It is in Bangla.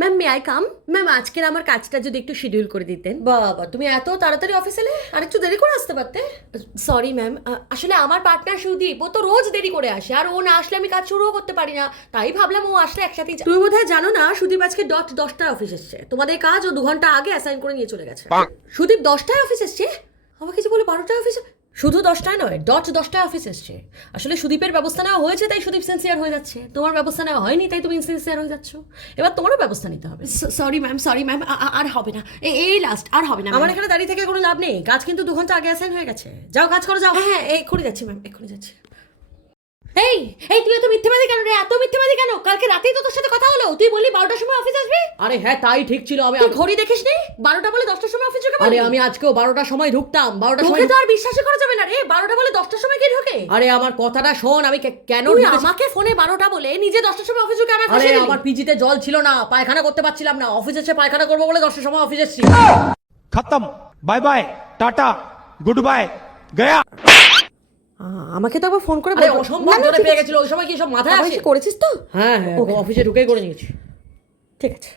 Ma'am may I come? Ma'am আজকের আমার কাজটা যদি একটু শিডিউল করে দিতেন। বাবা, তুমি এত তাড়াতাড়ি অফিসে এলে? আর একটু দেরি করে আসতে পারতে। সরি ম্যাম, আসলে আমার পার্টনার সুদীপ ও তো রোজ দেরি করে আসে, আর ও না আসলে আমি কাজ শুরুও করতে পারি না, তাই ভাবলাম ও আসলে একসাথেই তুমি বোধহয় জানো না, সুদীপ আজকে 10টায় অফিস এসছে। তোমাদের কাজ ও 2 ঘন্টা আগে অ্যাসাইন করে নিয়ে চলে গেছে। সুদীপ 10টায় অফিস এসছে? আমাকে যে বলে 12টায় অফিসে। শুধু 10টায় নয়, 10টায় অফিস এসছে। আসলে সুদীপের ব্যবস্থা নেওয়া হয়েছে তাই সুদীপ সিনসিয়ার হয়ে যাচ্ছে। তোমার ব্যবস্থা নেওয়া হয়নি তাই তুমি ইনসিনসিয়ার হয়ে যাচ্ছ। এবার তোমারও ব্যবস্থা নিতে হবে। সরি ম্যাম, আর হবে না, এই লাস্ট, আর হবে না আমার এখানে দাঁড়িয়ে থেকে কোনো লাভ নেই। কাজ কিন্তু 2 ঘন্টা আগে অ্যাসাইন হয়ে গেছে। যাও কাজ করো, যাও। হ্যাঁ এক্ষুনি যাচ্ছি ম্যাম, এক্ষুনি যাচ্ছি। এই এই তুই এত মিথ্যেবাদী কেন রে, এত মিথ্যেবাদী কেন? কালকে রাতেই তো তোর সাথে কথা হলো, তুই বললি 12টার সময় অফিস আসবি। আরে হ্যাঁ, তাই ঠিক ছিল। তুই ঘড়ি দেখিস নি? 12টা বলে 10টার সময় অফিস ঢুকে আরে আমি আজকেও 12টার সময় ঢুকতাম। 12টার সময় তোকে তো আর বিশ্বাসই করা যাবে না রে, 12টা বলে 10টার সময় কে ঢোকে? আরে আমার কথাটা শোন, আমি কেন তুই ঢুকেছি- আমাকে ফোনে 12টা বলে নিজে 10টার সময় অফিস ঢুকে আমার আরে ফাঁসি দিলি। আমার পিজিতে জল ছিল না, পায়খানা করতে পারছিলাম না। অফিসে এসে পায়খানা করবো বলে 10টার সময় অফিস এসেছি। खत्म। Bye bye, tata, goodbye, गया। আমাকে তো একবার ফোন করে আরে অসম্ভব জোরে পেয়ে গেছিল। ওই সময় কি সব মাথায় আসে? করেছিস তো? হ্যাঁ, অফিসে ঢুকেই করে নিয়েছি। ঠিক আছে।